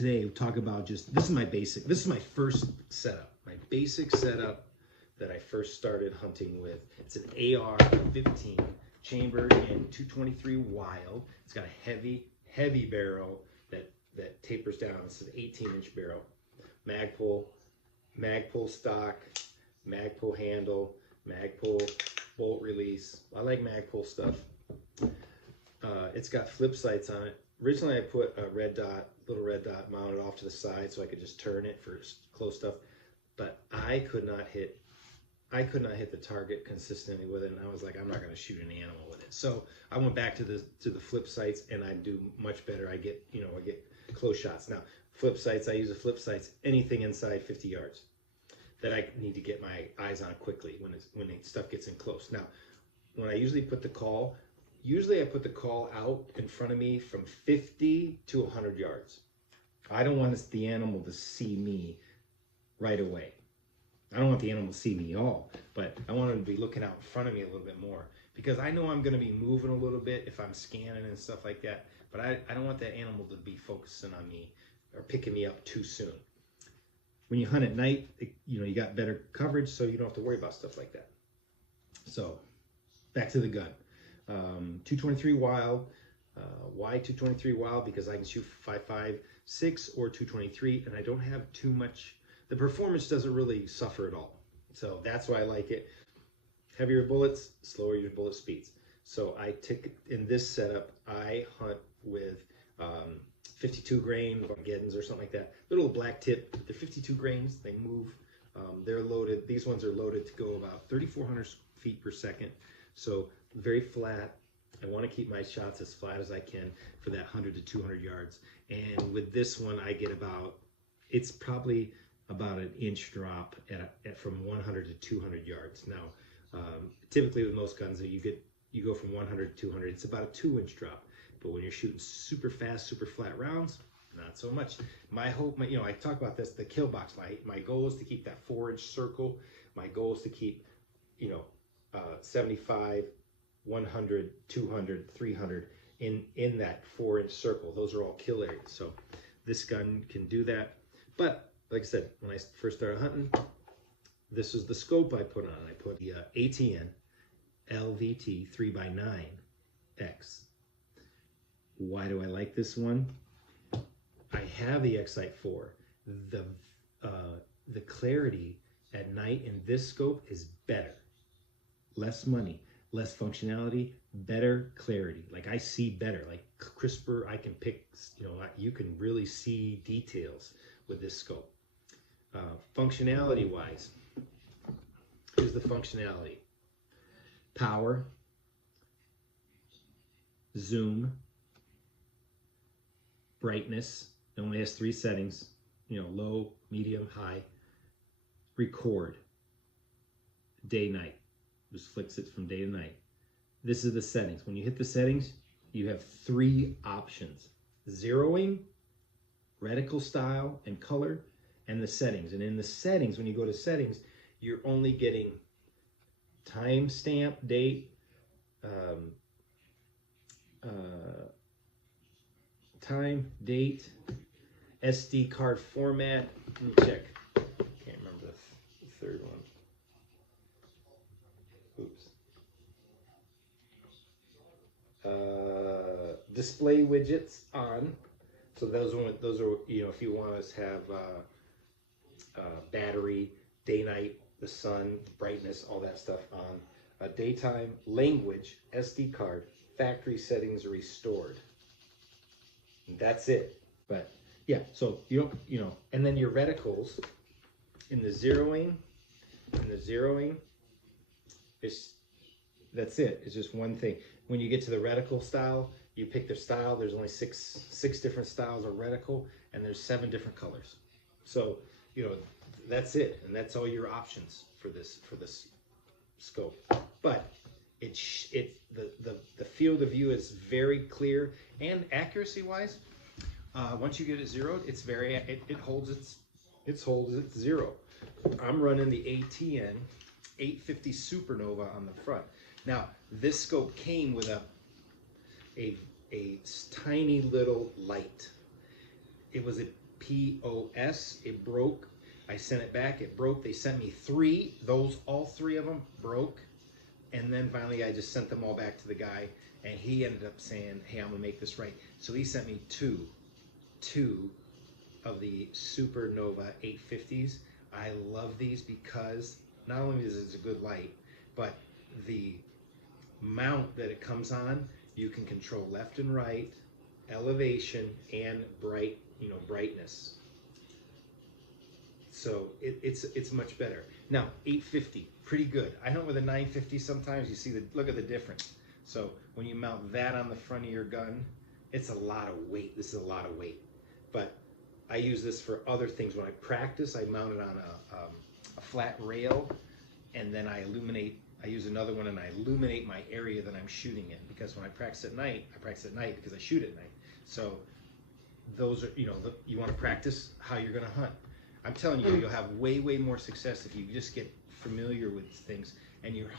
today we'll talk about just, this is my first setup, my basic setup that I first started hunting with. It's an AR-15 chambered in 223 Wylde. It's got a heavy barrel that tapers down. It's an 18-inch barrel. Magpul stock, Magpul handle, Magpul bolt release. I like Magpul stuff. It's got flip sights on it. Originally I put a little red dot mounted off to the side so I could just turn it for close stuff, but I could not hit the target consistently with it, and I was like, I'm not going to shoot an animal with it. So I went back to the flip sights, and I do much better. I get close shots. Now, flip sights, I use the flip sights anything inside 50 yards that I need to get my eyes on quickly when the stuff gets in close. Now, when I usually put the call, I put the call out in front of me from 50 to 100 yards. I don't want the animal to see me right away. I don't want the animal to see me at all, but I want him to be looking out in front of me a little bit more, because I know I'm going to be moving a little bit if I'm scanning and stuff like that, but I don't want that animal to be focusing on me or picking me up too soon. When you hunt at night, you got better coverage, so you don't have to worry about stuff like that. So back to the gun. 223 Wylde. Why 223 Wylde? Because I can shoot 5.56 or 223, and I don't have too much. The performance doesn't really suffer at all, so that's why I like it. Heavier bullets, slower your bullet speeds. So in this setup, I hunt with 52 grain Geddons or something like that. They're a little black tip. They're 52 grains. They move. They're loaded. These ones are loaded to go about 3,400 feet per second. So very flat. I want to keep my shots as flat as I can for that 100 to 200 yards. And with this one, I get it's probably about an inch drop from 100 to 200 yards. Now, typically with most guns, you go from 100 to 200. It's about a 2-inch drop. But when you're shooting super fast, super flat rounds, not so much. My hope, I talk about this, the kill box. My goal is to keep that 4-inch circle. My goal is to keep, 75, 100, 200, 300 in that 4-inch circle. Those are all kill areas. So this gun can do that. But like I said, when I first started hunting, this is the scope I put on. I put the ATN LTV 3x9X. Why do I like this one? I have the X-Sight 4. The clarity at night in this scope is better. Less money, less functionality, better clarity. Like I see better, like crisper. I can pick, you can really see details with this scope. Functionality wise, here's the functionality. Power, zoom, brightness. It only has 3 settings, low, medium, high. Record, day, night. Just flicks it from day to night. This is the settings. When you hit the settings, you have 3 options: zeroing, reticle style and color, and the settings. And in the settings, when you go to settings, you're only getting timestamp, date, time, date, SD card format. Let me check. Can't remember the third one. Oops. Display widgets on. So those are if you want to have battery, day, night, the sun, brightness, all that stuff on. Daytime, language, SD card, factory settings restored. And that's it. But yeah, so and then your reticles in the zeroing, that's it. It's just one thing. When you get to the reticle style, you pick the style. There's only six different styles of reticle, and there's 7 different colors. So that's it, and that's all your options for this scope. But the field of view is very clear, and accuracy wise, once you get it zeroed, it holds its zero. I'm running the ATN 850 Supernova on the front. Now this scope came with a tiny little light. It was POS. It broke. I sent it back. It broke. They sent me 3. All 3 of them broke. And then finally, I just sent them all back to the guy, and he ended up saying, "Hey, I'm gonna make this right." So he sent me two of the Supernova 850s. I love these because not only is it a good light, but the mount that it comes on, you can control left and right, elevation, and brightness. So it's much better. Now 850, pretty good. I know with a 950 sometimes you see look at the difference. So when you mount that on the front of your gun, it's a lot of weight. This is a lot of weight. But I use this for other things. When I practice, I mount it on a flat rail, and then I use another one and I illuminate my area that I'm shooting in, because when I practice at night, because I shoot at night. So those are, you want to practice how you're going to hunt. I'm telling you, you'll have way more success if you just get familiar with things, and you're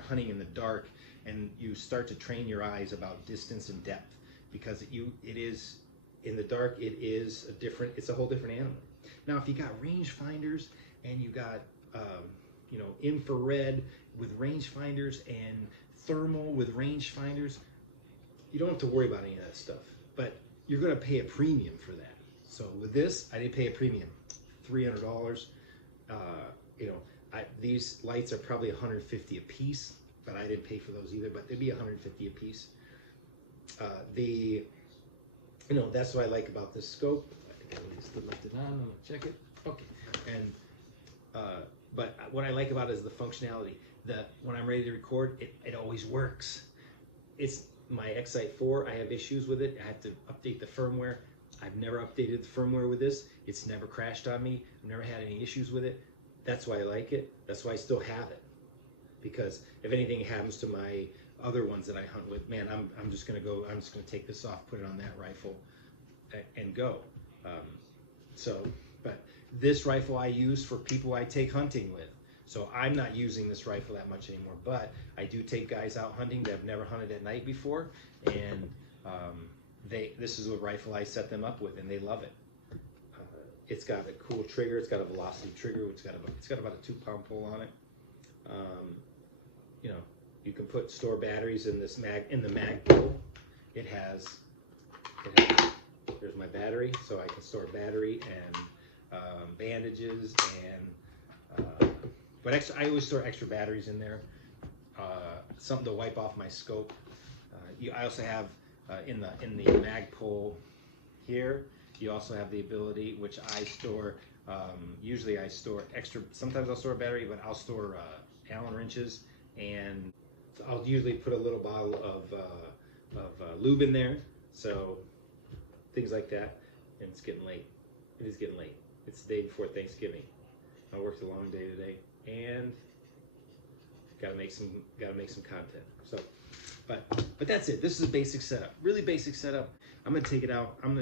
hunting in the dark, and you start to train your eyes about distance and depth, because it is in the dark. It's a whole different animal. Now, if you got range finders and you got infrared with range finders and thermal with range finders, you don't have to worry about any of that stuff. But you're going to pay a premium for that. So with this, I didn't pay a premium, $300. These lights are probably $150 a piece, but I didn't pay for those either. But they'd be $150 a piece. That's what I like about this scope. I think I still left it on. I'm gonna check it. Okay. And but what I like about it is the functionality. When I'm ready to record, it always works. It's my X-Sight 4. I have issues with it. I have to update the firmware. I've never updated the firmware with this. It's never crashed on me. I've never had any issues with it. That's why I like it. That's why I still have it. Because if anything happens to my other ones that I hunt with, man, I'm just gonna take this off, put it on that rifle, and go. But this rifle I use for people I take hunting with. So I'm not using this rifle that much anymore, but I do take guys out hunting that have never hunted at night before, and this is a rifle I set them up with, and they love it. It's got a cool trigger. It's got a velocity trigger. It's got about a 2-pound pull on it. You can store batteries in the mag pull. There's my battery, so I can store battery and bandages but I always store extra batteries in there. Something to wipe off my scope. I also have in the mag pull here. You also have the ability, which I store. Usually I store extra. Sometimes I'll store a battery, but I'll store Allen wrenches, and I'll usually put a little bottle of lube in there. So things like that. And it's getting late. It is getting late. It's the day before Thanksgiving. I worked a long day today, and gotta make some content. So, but that's it. This is a basic setup. Really basic setup. I'm gonna take it out. I'm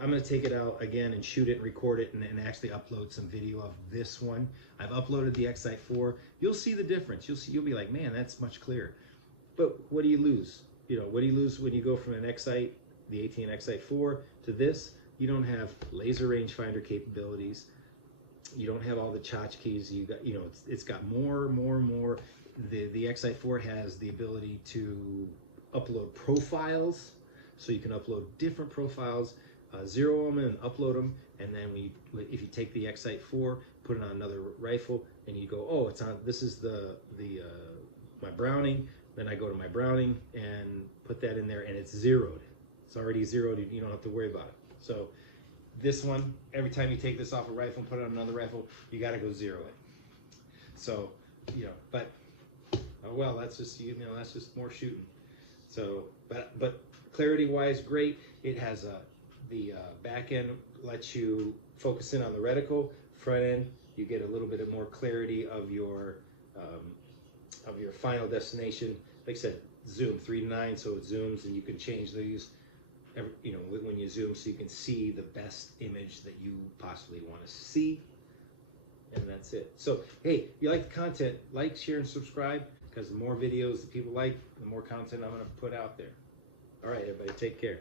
gonna take it out again and shoot it and record it and actually upload some video of this one. I've uploaded the X-Sight 4. You'll see the difference. You'll be like, man, that's much clearer. But what do you lose? What do you lose when you go from an X-Sight, the ATN X-Sight 4, to this? You don't have laser rangefinder capabilities. You don't have all the tchotchkes. It's got more. The X-Sight 4 has the ability to upload profiles, so you can upload different profiles, zero them and upload them, and then if you take the X-Sight 4, put it on another rifle, and you go, oh, it's on. This is my Browning. Then I go to my Browning and put that in there, and it's zeroed. It's already zeroed. You don't have to worry about it. So this one, every time you take this off a rifle and put it on another rifle, you got to go zero it. So but well, that's just that's just more shooting. So but clarity wise, great. It has the back end lets you focus in on the reticle. Front end, you get a little bit of more clarity of your final destination. Like I said, zoom 3:9, so it zooms, and you can change these when you zoom, so you can see the best image that you possibly want to see. And that's it. So hey, if you like the content, like, share, and subscribe, because the more videos that people like, the more content I'm going to put out there. All right, everybody, take care.